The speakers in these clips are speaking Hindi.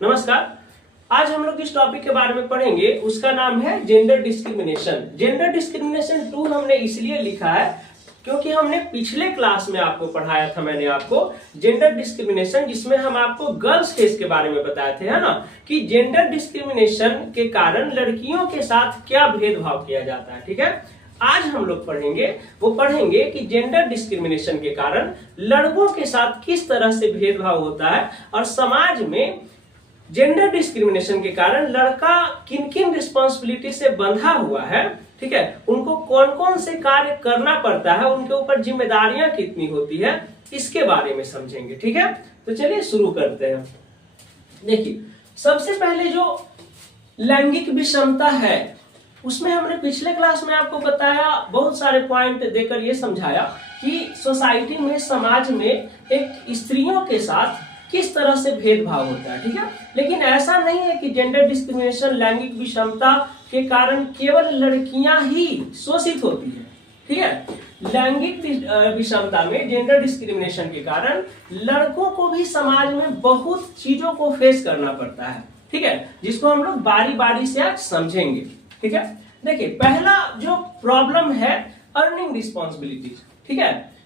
नमस्कार। आज हम लोग जिस टॉपिक के बारे में पढ़ेंगे उसका नाम है जेंडर डिस्क्रिमिनेशन। जेंडर डिस्क्रिमिनेशन 2 हमने इसलिए लिखा है क्योंकि हमने पिछले क्लास में आपको पढ़ाया था, मैंने आपको जेंडर डिस्क्रिमिनेशन, जिसमें हम आपको गर्ल्स केस के बारे में बताए थे, है ना, कि जेंडर डिस्क्रिमिनेशन के कारण लड़कियों के साथ क्या भेदभाव किया जाता है। ठीक है, आज हम लोग पढ़ेंगे कि जेंडर डिस्क्रिमिनेशन के कारण लड़कों के साथ किस तरह से भेदभाव होता है और समाज में जेंडर डिस्क्रिमिनेशन के कारण लड़का किन किन रिस्पॉन्सिबिलिटी से बंधा हुआ है, ठीक है, उनको कौन कौन से कार्य करना पड़ता है, उनके ऊपर जिम्मेदारियां कितनी होती है, इसके बारे में समझेंगे। ठीक है, तो चलिए शुरू करते हैं। देखिए, सबसे पहले जो लैंगिक विषमता है उसमें हमने पिछले क्लास में आपको बताया, बहुत सारे पॉइंट देकर ये समझाया कि सोसाइटी में, समाज में एक स्त्रियों के साथ किस तरह से भेदभाव होता है। ठीक है, लेकिन ऐसा नहीं है कि जेंडर डिस्क्रिमिनेशन, लैंगिक विषमता के कारण केवल लड़कियां ही शोषित होती है। ठीक है, लैंगिक विषमता में, जेंडर डिस्क्रिमिनेशन के कारण लड़कों को भी समाज में बहुत चीजों को फेस करना पड़ता है। ठीक है, जिसको हम लोग बारी बारी से आज समझेंगे। ठीक है, देखिए, पहला जो प्रॉब्लम है अर्निंग रिस्पॉन्सिबिलिटी। ठीक है,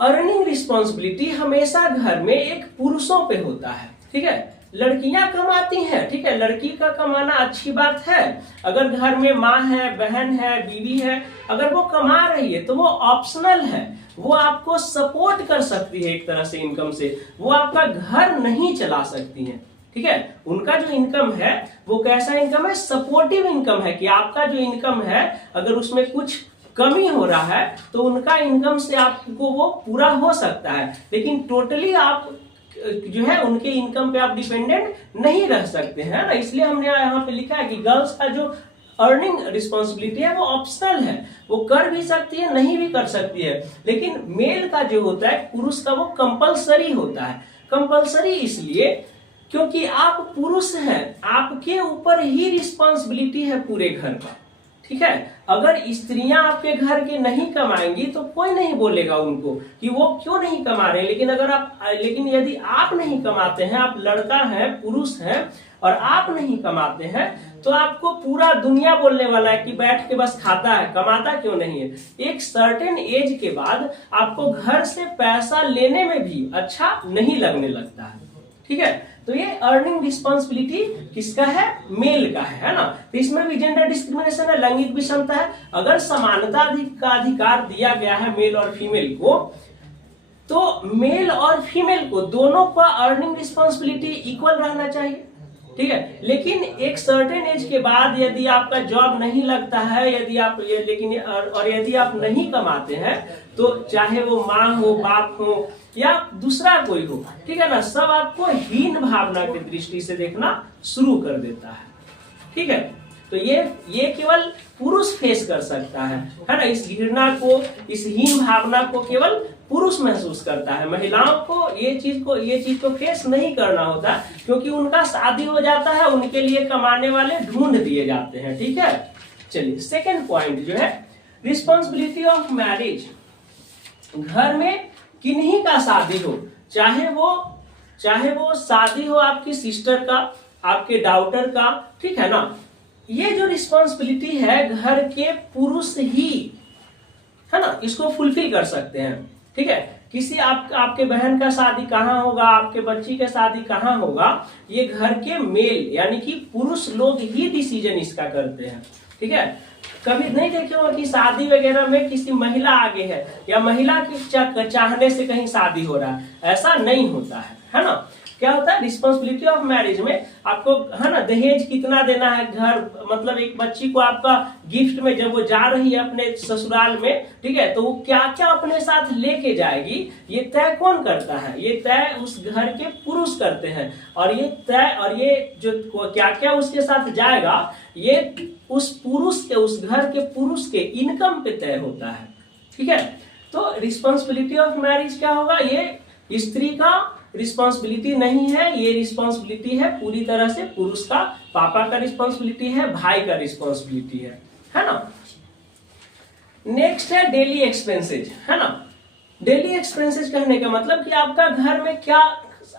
अर्निंग रिस्पॉन्सिबिलिटी हमेशा घर में एक पुरुषों पे होता है। ठीक है, लड़कियां कमाती हैं, ठीक है, लड़की का कमाना अच्छी बात है। अगर घर में माँ है, बहन है, बीवी है, अगर वो कमा रही है तो वो ऑप्शनल है, वो आपको सपोर्ट कर सकती है एक तरह से इनकम से, वो आपका घर नहीं चला सकती है। ठीक है, उनका जो इनकम है वो कैसा इनकम है? सपोर्टिव इनकम है, कि आपका जो इनकम है अगर उसमें कुछ कमी हो रहा है तो उनका इनकम से आपको वो पूरा हो सकता है, लेकिन टोटली आप जो है उनके इनकम पे आप डिपेंडेंट नहीं रह सकते हैं ना। इसलिए हमने यहाँ पे लिखा है कि गर्ल्स का जो अर्निंग रिस्पॉन्सिबिलिटी है वो ऑप्शनल है, वो कर भी सकती है, नहीं भी कर सकती है। लेकिन मेल का जो होता है, पुरुष का, वो कंपलसरी होता है। कंपलसरी इसलिए क्योंकि आप पुरुष हैं, आपके ऊपर ही रिस्पॉन्सिबिलिटी है पूरे घर का। ठीक है, अगर स्त्रियां आपके घर के नहीं कमाएंगी तो कोई नहीं बोलेगा उनको कि वो क्यों नहीं कमा रहे। लेकिन यदि आप नहीं कमाते हैं, आप लड़का हैं, पुरुष हैं और आप नहीं कमाते हैं, तो आपको पूरा दुनिया बोलने वाला है कि बैठ के बस खाता है, कमाता क्यों नहीं है। एक सर्टेन एज के बाद आपको घर से पैसा लेने में भी अच्छा नहीं लगने लगता है। ठीक है, तो ये अर्निंग रिस्पॉन्सिबिलिटी किसका है? मेल का है ना। तो इसमें भी जेंडर डिस्क्रिमिनेशन है, लैंगिक विषमता है। अगर समानता का अधिकार दिया गया है मेल और फीमेल को, तो मेल और फीमेल को दोनों का अर्निंग रिस्पॉन्सिबिलिटी इक्वल रहना चाहिए। ठीक है, लेकिन एक सर्टेन एज के बाद यदि आपका जॉब नहीं लगता है, यदि आप नहीं कमाते हैं, तो चाहे वो माँ हो, बाप हो या दूसरा कोई हो, ठीक है ना, सब आपको हीन भावना की दृष्टि से देखना शुरू कर देता है। ठीक है, तो ये केवल पुरुष फेस कर सकता है ना। इस घृणा को, इस हीन भावना को केवल पुरुष महसूस करता है। महिलाओं को ये चीज को फेस नहीं करना होता, क्योंकि उनका शादी हो जाता है, उनके लिए कमाने वाले ढूंढ दिए जाते हैं। ठीक है, चलिए सेकंड पॉइंट जो है रिस्पॉन्सिबिलिटी ऑफ मैरिज। घर में किन्हीं का शादी हो, चाहे वो शादी हो आपकी सिस्टर का, आपके डॉटर का, ठीक है ना, ये जो रिस्पॉन्सिबिलिटी है घर के पुरुष ही, है ना, इसको फुलफिल कर सकते हैं। ठीक है, किसी आपके बहन का शादी कहाँ होगा, आपके बच्ची का शादी कहाँ होगा, ये घर के मेल यानी कि पुरुष लोग ही डिसीजन इसका करते हैं। ठीक है, कभी नहीं देखे हो कि शादी वगैरह में किसी महिला आगे है या महिला के चाहने से कहीं शादी हो रहा है, ऐसा नहीं होता है ना। क्या होता है रिस्पॉन्सिबिलिटी ऑफ मैरिज में आपको, है ना, दहेज कितना देना है, घर मतलब एक बच्ची को आपका गिफ्ट में जब वो जा रही है अपने ससुराल में, ठीक है, तो वो क्या क्या अपने साथ लेके जाएगी, ये तय कौन करता है? ये तय उस घर के पुरुष करते हैं। और ये जो क्या क्या उसके साथ जाएगा, ये उस घर के पुरुष के इनकम पे तय होता है। ठीक है, तो रिस्पॉन्सिबिलिटी ऑफ मैरिज क्या होगा? ये स्त्री का रिस्पॉन्सिबिलिटी नहीं है, ये रिस्पॉन्सिबिलिटी है पूरी तरह से पुरुष का। पापा का रिस्पॉन्सिबिलिटी है, भाई का रिस्पॉन्सिबिलिटी है ना। नेक्स्ट है डेली एक्सपेंसेज, है ना। डेली एक्सपेंसेज कहने का मतलब कि आपका घर में क्या,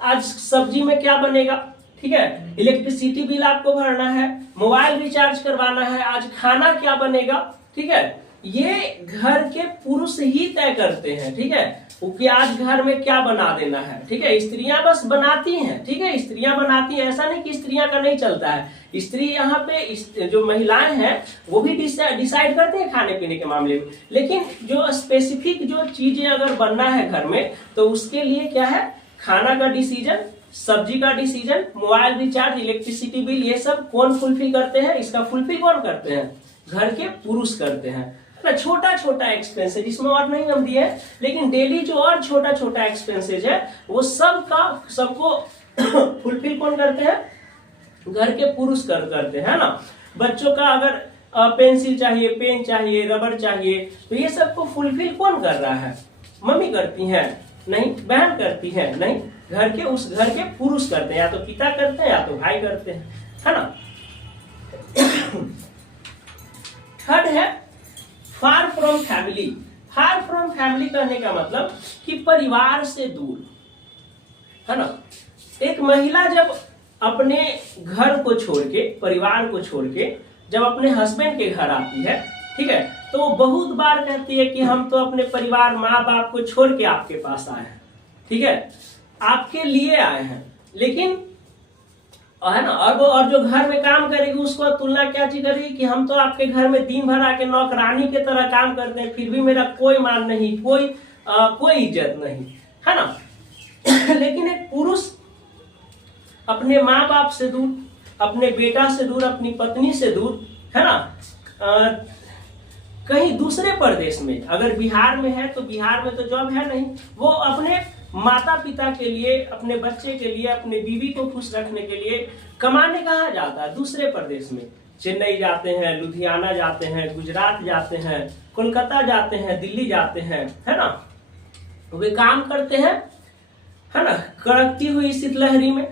आज सब्जी में क्या बनेगा, ठीक है, इलेक्ट्रिसिटी बिल आपको भरना है, मोबाइल रिचार्ज करवाना है, आज खाना क्या बनेगा, ठीक है, ये घर के पुरुष ही तय करते हैं, ठीक है, कि आज घर में क्या बना देना है, ठीक है। स्त्रियां बस बनाती हैं, ठीक है, स्त्रियां बनाती हैं, ऐसा नहीं कि स्त्रियां का नहीं चलता है। स्त्री यहाँ पे जो महिलाएं हैं वो भी डिसाइड करते हैं खाने पीने के मामले में, लेकिन जो स्पेसिफिक जो चीजें अगर बनना है घर में तो उसके लिए क्या है, खाना का डिसीजन, सब्जी का decision, mobile recharge, electricity bill, ये सब कौन फुलफिल करते हैं, इसका फुलफिल कौन करते हैं, घर के पुरुष करते हैं ना। छोटा छोटा एक्सपेंसेज इसमें और नहीं हम दिए, लेकिन डेली जो और छोटा छोटा एक्सपेंसेज है वो सबको फुलफिल कौन करते हैं, घर के पुरुष करते हैं ना। बच्चों का अगर पेंसिल चाहिए, पेन चाहिए, रबर चाहिए, तो ये सबको फुलफिल कौन कर रहा है, मम्मी करती हैं नहीं, बहन करती है नहीं, घर के पुरुष करते हैं, या तो पिता करते हैं या तो भाई करते हैं, है ना। थर्ड है far from family. Far from family कहने का मतलब कि परिवार से दूर, है ना। एक महिला जब अपने घर को छोड़ के, परिवार को छोड़ के जब अपने हस्बैंड के घर आती है, ठीक है, तो वो बहुत बार कहती है कि हम तो अपने परिवार, माँ बाप को छोड़ के आपके पास आए हैं, ठीक है, आपके लिए आए हैं, लेकिन है ना, और जो घर में काम करेगी उसको तुलना क्या चीज करेगी कि हम तो आपके घर में दिन भर आके नौकरानी के तरह काम करते हैं, फिर भी मेरा कोई मान नहीं, कोई इज्जत नहीं, है ना। लेकिन एक पुरुष अपने माँ बाप से दूर, अपने बेटा से दूर, अपनी पत्नी से दूर, है ना, कहीं दूसरे प्रदेश में, अगर बिहार में है तो बिहार में तो जॉब है नहीं, वो अपने माता पिता के लिए, अपने बच्चे के लिए, अपने बीवी को खुश रखने के लिए कमाने कहाँ जाता है, दूसरे प्रदेश में। चेन्नई जाते हैं, लुधियाना जाते हैं, गुजरात जाते हैं, कोलकाता जाते हैं, दिल्ली जाते हैं, है ना, वे काम करते हैं, है ना, कड़कती हुई शीतलहरी में,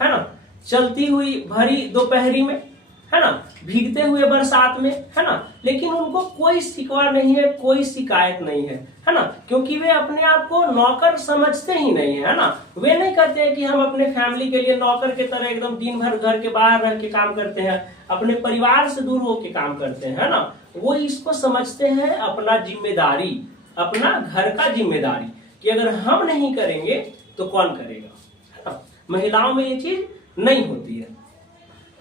है ना, चलती हुई भरी दोपहरी में, है ना, भीगते हुए बरसात में, है ना, लेकिन उनको कोई शिकवा नहीं है, कोई शिकायत नहीं है ना, क्योंकि वे अपने आप को नौकर समझते ही नहीं है ना। वे नहीं कहते हैं कि हम अपने फैमिली के लिए नौकर के तरह एकदम दिन भर घर के बाहर रह के काम करते हैं, अपने परिवार से दूर होके काम करते हैं, है ना। वो इसको समझते हैं अपना जिम्मेदारी, अपना घर का जिम्मेदारी, कि अगर हम नहीं करेंगे तो कौन करेगा, है ना। महिलाओं में ये चीज नहीं होती है।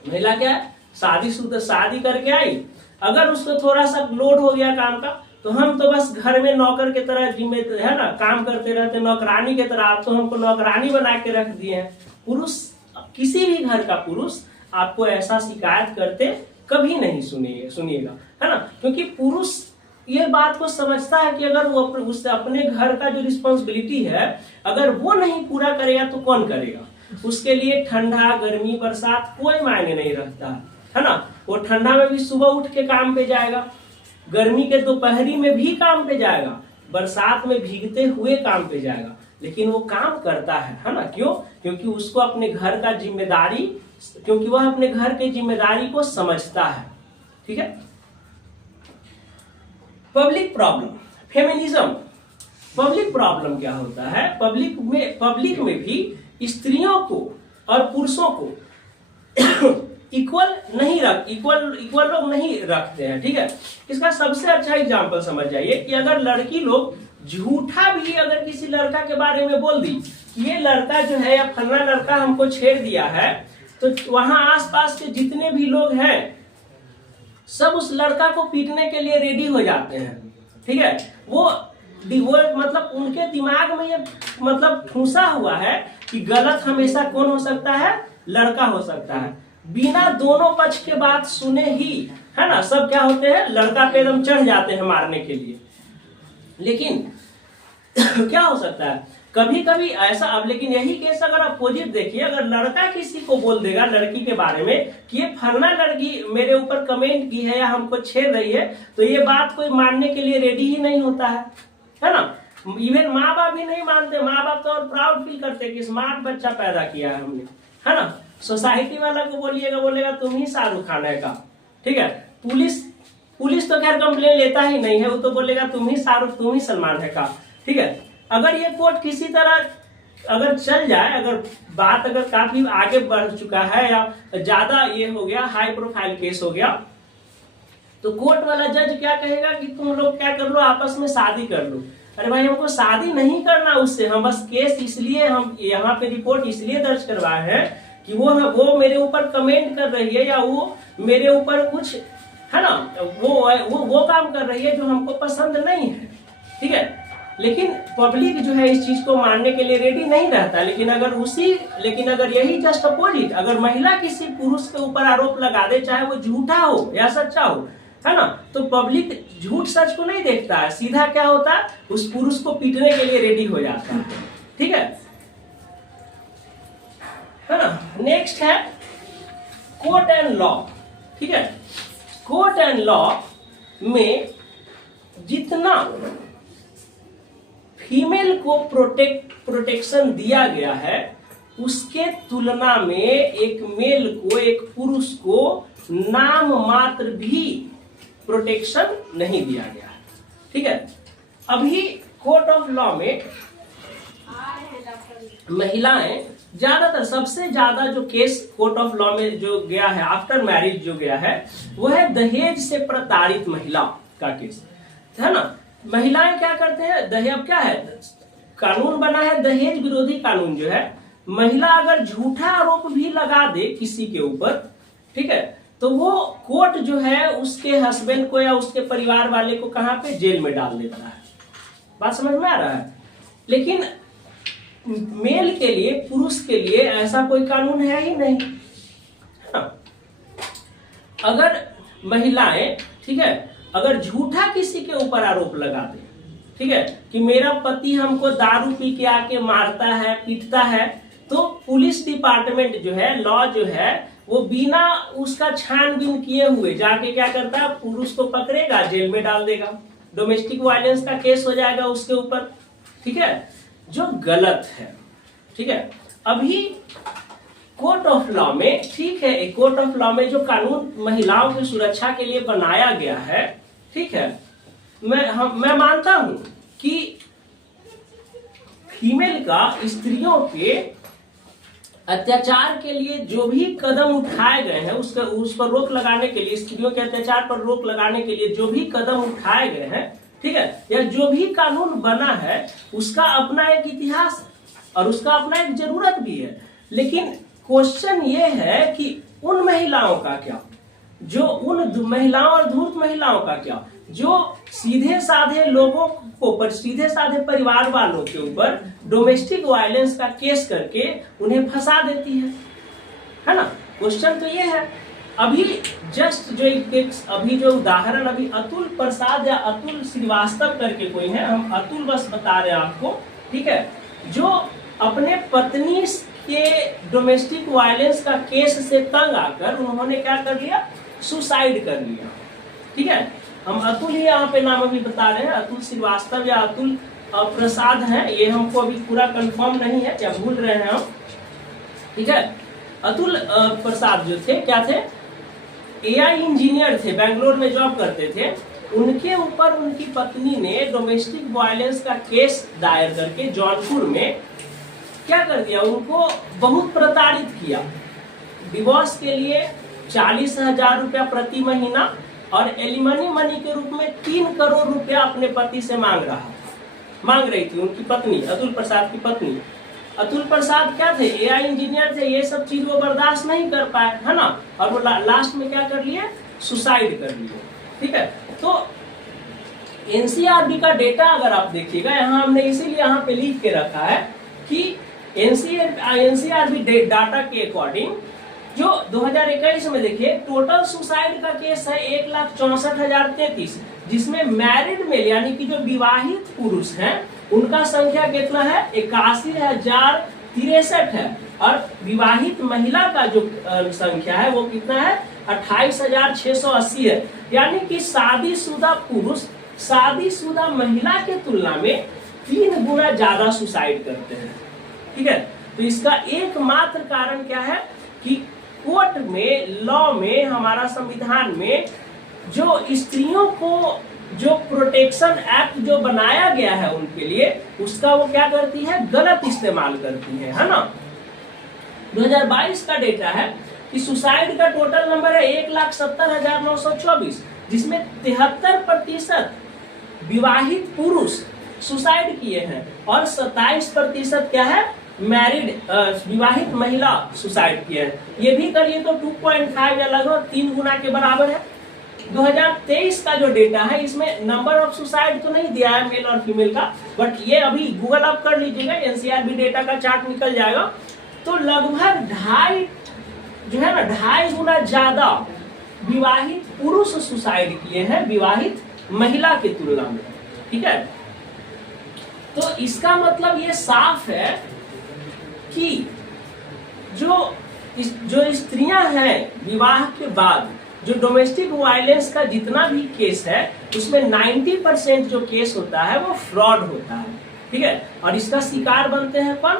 महिला क्या है, शादी करके आई, अगर उसको थोड़ा सा लोड हो गया काम का तो हम तो बस घर में नौकर के तरह है ना काम करते रहते, नौकरानी के तरह। आप तो हमको नौकरानी बना के रख दिए हैं। पुरुष, किसी भी घर का पुरुष आपको ऐसा शिकायत करते कभी नहीं सुनिएगा, है ना, क्योंकि पुरुष ये बात को समझता है कि अगर वो उससे अपने घर का जो रिस्पॉन्सिबिलिटी है अगर वो नहीं पूरा करेगा तो कौन करेगा। उसके लिए ठंडा, गर्मी, बरसात कोई मायने नहीं रखता, है ना। वो ठंडा में भी सुबह उठ के काम पे जाएगा, गर्मी के दोपहरी में भी काम पे जाएगा, बरसात में भीगते हुए काम पे जाएगा, लेकिन वो काम करता है ना। क्यों? क्योंकि उसको अपने घर का जिम्मेदारी, क्योंकि वह अपने घर के जिम्मेदारी को समझता है, ठीक है। Public problem, feminism. Public problem क्या होता है, पब्लिक में भी स्त्रियों को और पुरुषों को इक्वल लोग नहीं रखते हैं, ठीक है। इसका सबसे अच्छा एग्जांपल समझ जाइए कि अगर लड़की लोग झूठा भी अगर किसी लड़का के बारे में बोल दी कि ये लड़का जो है या फलना लड़का हमको छेड़ दिया है, तो वहां आसपास के जितने भी लोग हैं सब उस लड़का को पीटने के लिए रेडी हो जाते हैं, ठीक है। वो मतलब उनके दिमाग में ये मतलब ठूसा हुआ है कि गलत हमेशा कौन हो सकता है, लड़का हो सकता है। बिना दोनों पक्ष के बात सुने ही, है ना, सब क्या होते हैं, लड़का पे एकदम चढ़ जाते हैं मारने के लिए। लेकिन क्या हो सकता है कभी कभी ऐसा, अब लेकिन यही केस अगर अपोजिट देखिए, अगर लड़का किसी को बोल देगा लड़की के बारे में कि ये फलना लड़की मेरे ऊपर कमेंट की है या हमको छेड़ रही है, तो ये बात कोई मानने के लिए रेडी ही नहीं होता है ना। इवन माँ बाप भी नहीं मानते। माँ बाप तो और प्राउड फील करते कि स्मार्ट बच्चा पैदा किया है हमने, है ना। सोसाइटी वाला को बोलेगा तुम ही शाहरुख खान है का, ठीक है। पुलिस तो खैर कंप्लेन लेता ही नहीं है, वो तो बोलेगा तुम ही शाहरुख, तुम ही सलमान है का, ठीक है। अगर ये कोर्ट किसी तरह अगर चल जाए, अगर बात अगर काफी आगे बढ़ चुका है या ज्यादा ये हो गया, हाई प्रोफाइल केस हो गया, तो कोर्ट वाला जज क्या कहेगा कि तुम लोग क्या कर लो, आपस में शादी कर लो। अरे भाई हमको शादी नहीं करना उससे, हम बस केस इसलिए हम यहाँ पे रिपोर्ट इसलिए दर्ज करवाए हैं कि वो मेरे ऊपर कमेंट कर रही है या वो मेरे ऊपर कुछ है ना, वो काम कर रही है जो हमको पसंद नहीं है, ठीक है। लेकिन पब्लिक जो है इस चीज को मानने के लिए रेडी नहीं रहता। लेकिन अगर यही जस्ट अपोजिट, अगर महिला किसी पुरुष के ऊपर आरोप लगा दे, चाहे वो झूठा हो या सच्चा हो, है ना, तो पब्लिक झूठ सच को नहीं देखता है, सीधा क्या होता है, उस पुरुष को पीटने के लिए रेडी हो जाता है, ठीक है ना। नेक्स्ट है कोर्ट एंड लॉ, ठीक है। कोर्ट एंड लॉ में जितना फीमेल को प्रोटेक्शन दिया गया है, उसके तुलना में एक मेल को, एक पुरुष को नाम मात्र भी प्रोटेक्शन नहीं दिया गया, ठीक है। अभी कोर्ट ऑफ लॉ में महिलाएं ज्यादातर, सबसे ज्यादा जो केस कोर्ट ऑफ लॉ में जो गया है आफ्टर मैरिज जो गया है, वो है दहेज से प्रताड़ित महिला का केस, है ना। महिलाएं क्या करते हैं, दहेज क्या है, कानून बना है दहेज विरोधी कानून जो है, महिला अगर झूठा आरोप भी लगा दे किसी के ऊपर, ठीक है, तो वो कोर्ट जो है उसके हस्बैंड को या उसके परिवार वाले को कहां पे, जेल में डाल देता है। बात समझ में आ रहा है। लेकिन मेल के लिए, पुरुष के लिए ऐसा कोई कानून है ही नहीं। अगर महिलाएं, ठीक है, अगर झूठा किसी के ऊपर आरोप लगा दे, ठीक है, कि मेरा पति हमको दारू पी के आके मारता है, पीटता है, तो पुलिस डिपार्टमेंट जो है, लॉ जो है, वो बिना उसका छानबीन किए हुए जाके क्या करता है, पुरुष को पकड़ेगा, जेल में डाल देगा, डोमेस्टिक वायलेंस का केस हो जाएगा उसके ऊपर, ठीक है, जो गलत है, ठीक है। अभी कोर्ट ऑफ लॉ में, ठीक है, कोर्ट ऑफ लॉ में जो कानून महिलाओं की सुरक्षा के लिए बनाया गया है, ठीक है, मैं मानता हूं कि फीमेल का स्त्रियों के अत्याचार के लिए जो भी कदम उठाए गए हैं, उस पर रोक लगाने के लिए, स्त्रियों के अत्याचार पर रोक लगाने के लिए जो भी कदम उठाए गए हैं, ठीक है, या जो भी कानून बना है, उसका अपना एक इतिहास और उसका अपना एक जरूरत भी है। लेकिन क्वेश्चन ये है कि उन महिलाओं का क्या, जो उन महिलाओं और धूर्त महिलाओं का क्या, जो सीधे साधे लोगों को पर, सीधे साधे परिवार वालों के ऊपर डोमेस्टिक वायलेंस का केस करके उन्हें फंसा देती है ना। क्वेश्चन तो ये है। अभी जस्ट अभी जो उदाहरण, अभी अतुल प्रसाद या अतुल श्रीवास्तव करके कोई है, हम अतुल बस बता रहे हैं आपको, ठीक है, जो अपने पत्नी के डोमेस्टिक वायलेंस का केस से तंग आकर उन्होंने क्या कर लिया, सुसाइड कर लिया, ठीक है। हम अतुल ही यहाँ पे नाम अभी बता रहे हैं, अतुल श्रीवास्तव या अतुल प्रसाद हैं, ये हमको अभी पूरा कंफर्म नहीं है, क्या भूल रहे हैं हम, ठीक है। अतुल प्रसाद जो थे, क्या थे, एआई इंजीनियर थे, बेंगलोर में जॉब करते थे। उनके ऊपर उनकी पत्नी ने डोमेस्टिक वायलेंस का केस दायर करके जौनपुर में क्या कर दिया, उनको बहुत प्रताड़ित किया। डिवोर्स के लिए 40,000 रुपया प्रति महीना और एलिमनी मनी के रूप में 3 करोड़ रुपया अपने पति से मांग रही थी उनकी पत्नी, अतुल प्रसाद की पत्नी। अतुल प्रसाद क्या थे, एआई इंजीनियर थे, ये सब चीज वो बर्दाश्त नहीं कर पाए, है ना, और वो लास्ट में क्या कर लिए, सुसाइड कर लिए, ठीक है। तो एनसीआरबी का डेटा अगर आप देखिएगा, यहाँ हमने इसीलिए यहाँ पे लिख के रखा है कि एनसीआरबी डाटा के अकॉर्डिंग जो 2021 में देखिए, टोटल सुसाइड का केस है 1,64,033, जिसमें मैरिड मेल यानी कि जो विवाहित पुरुष हैं उनका संख्या कितना है, 81,063 है, और विवाहित महिला का जो संख्या है वो कितना है, 28,680 है। यानी कि शादीशुदा पुरुष शादीशुदा महिला के तुलना में 3 गुना ज्यादा सुसाइड करते हैं, ठीक है। तो इसका एकमात्र कारण क्या है कि कोर्ट में, लॉ में, हमारा संविधान में जो स्त्रियों को जो प्रोटेक्शन एक्ट जो बनाया गया है उनके लिए, उसका वो क्या करती है, गलत इस्तेमाल करती है ना। 2022 का डेटा है कि सुसाइड का टोटल नंबर है 1,70,924, जिसमें 73% विवाहित पुरुष सुसाइड किए हैं और 27% क्या है, मैरिड विवाहित महिला सुसाइड किए हैं। ये भी करिए तो 2.5 या लगभग 3 गुना के बराबर है। 2023 का जो डेटा है इसमें नंबर ऑफ सुसाइड तो नहीं दिया है मेल और फीमेल का, बट ये अभी गूगल अप कर लीजिएगा, एनसीआरबी डेटा का चार्ट निकल जाएगा। तो लगभग 2.5 गुना ज्यादा विवाहित पुरुष सुसाइड किए हैं विवाहित महिला के तुलना में। ठीक है, तो इसका मतलब ये साफ है कि जो स्त्रियां हैं विवाह के बाद, जो डोमेस्टिक वायलेंस का जितना भी केस है उसमें 90% जो केस होता है वो फ्रॉड होता है। ठीक है, और इसका शिकार बनते हैं कौन,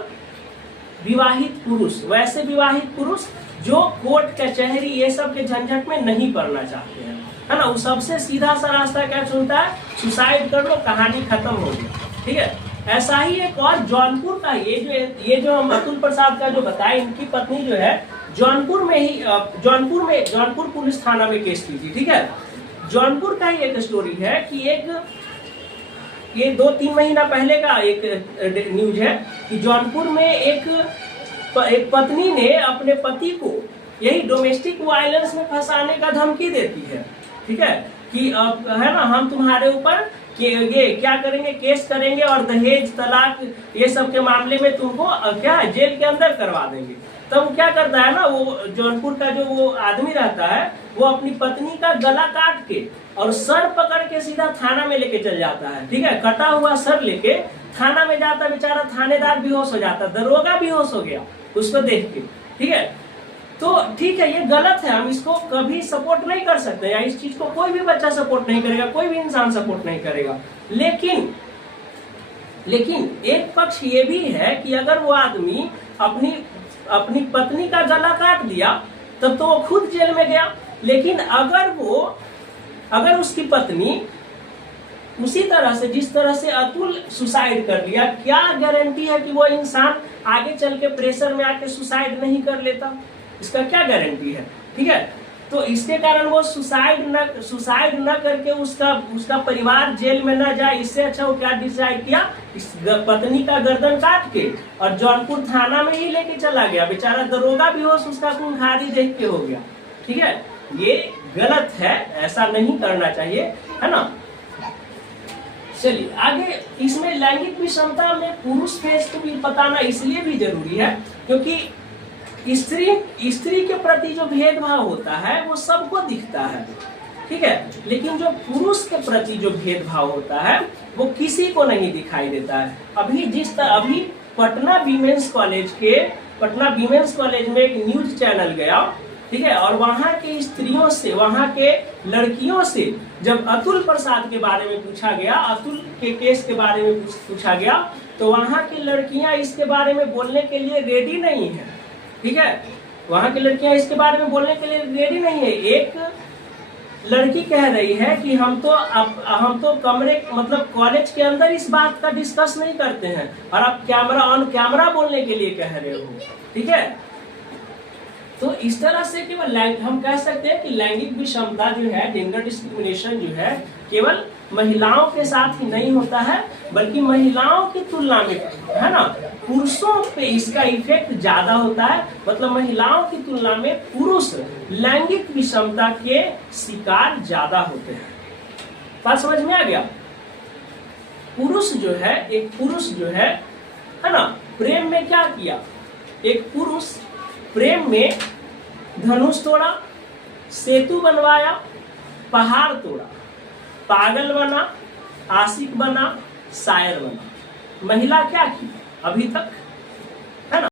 विवाहित पुरुष। वैसे विवाहित पुरुष जो कोर्ट कचहरी ये सब के झंझट में नहीं पड़ना चाहते हैं, है ना। वो सबसे सीधा सा रास्ता क्या चुनता है, सुसाइड कर लो, कहानी खत्म हो गई। ठीक है, ऐसा ही एक और जौनपुर का ये जो हम अतुल प्रसाद का जो बताए, इनकी पत्नी जो है जौनपुर पुलिस थाना में केस की थी। ठीक है, जौनपुर का ही एक स्टोरी है कि ये 2-3 महीना पहले का एक न्यूज है कि जौनपुर में एक पत्नी ने अपने पति को यही डोमेस्टिक वायलेंस में फंसाने का धमकी देती है। ठीक है, कि है ना, हम तुम्हारे ऊपर ये क्या करेंगे, केस करेंगे और दहेज तलाक ये सब के मामले में तुमको क्या जेल के अंदर करवा देंगे। तब क्या करता है ना, वो जौनपुर का जो वो आदमी रहता है, वो अपनी पत्नी का गला काट के और सर पकड़ के सीधा थाना में लेके चल जाता है। ठीक है, कटा हुआ सर लेके थाना में जाता, बेचारा थानेदार बेहोश हो जाता, दरोगा बेहोश हो गया उसको देख के। ठीक है, तो ठीक है, ये गलत है, हम इसको कभी सपोर्ट नहीं कर सकते, या इस चीज को कोई भी बच्चा सपोर्ट नहीं करेगा, कोई भी इंसान सपोर्ट नहीं करेगा। लेकिन एक पक्ष ये भी है कि अगर वो आदमी अपनी पत्नी का गला काट दिया तब तो वो खुद जेल में गया, लेकिन अगर उसकी पत्नी उसी तरह से जिस तरह से अतुल सुसाइड कर लिया, क्या गारंटी है कि वो इंसान आगे चल के प्रेशर में आके सुसाइड नहीं कर लेता, इसका क्या गारंटी है। ठीक है, तो इसके कारण वो सुसाइड न करके उसका परिवार जेल में न जाए, इससे अच्छा वो क्या डिसाइड किया, इस पत्नी का गर्दन काट के और जौनपुर थाना में ही लेके चला गया, बेचारा दरोगा भी होश उसका खूंखारी देख के हो गया। ठीक है, ये गलत है, ऐसा नहीं करना चाहिए, है ना। चलिए आगे, इसमें लैंगिक विषमता में पुरुष फेस को भी बताना इसलिए भी जरूरी है क्योंकि स्त्री के प्रति जो भेदभाव होता है वो सबको दिखता है। ठीक है, लेकिन जो पुरुष के प्रति जो भेदभाव होता है वो किसी को नहीं दिखाई देता है। अभी पटना वीमेंस कॉलेज में एक न्यूज चैनल गया। ठीक है, और वहां के स्त्रियों से, वहां के लड़कियों से जब अतुल प्रसाद के बारे में पूछा गया, अतुल के केस के बारे में पूछा गया, तो वहां की लड़कियां इसके बारे में बोलने के लिए रेडी नहीं है। ठीक है, वहां की लड़कियां इसके बारे में बोलने के लिए रेडी नहीं है। एक लड़की कह रही है कि हम तो कमरे मतलब कॉलेज के अंदर इस बात का डिस्कस नहीं करते हैं और आप ऑन कैमरा बोलने के लिए कह रहे हो। ठीक है, तो इस तरह से केवल हम कह सकते हैं कि लैंगिक विषमता जो है, जेंडर डिस्क्रिमिनेशन जो है, केवल महिलाओं के साथ ही नहीं होता है बल्कि महिलाओं की तुलना में, है ना, पुरुषों पे इसका इफेक्ट ज्यादा होता है। मतलब महिलाओं की तुलना में पुरुष लैंगिक विषमता के शिकार ज्यादा होते हैं। बात समझ में आ गया। एक पुरुष जो है ना, प्रेम में क्या किया, एक पुरुष प्रेम में धनुष तोड़ा, सेतु बनवाया, पहाड़ तोड़ा, पागल बना, आशिक बना, शायर बना। महिला क्या की, अभी तक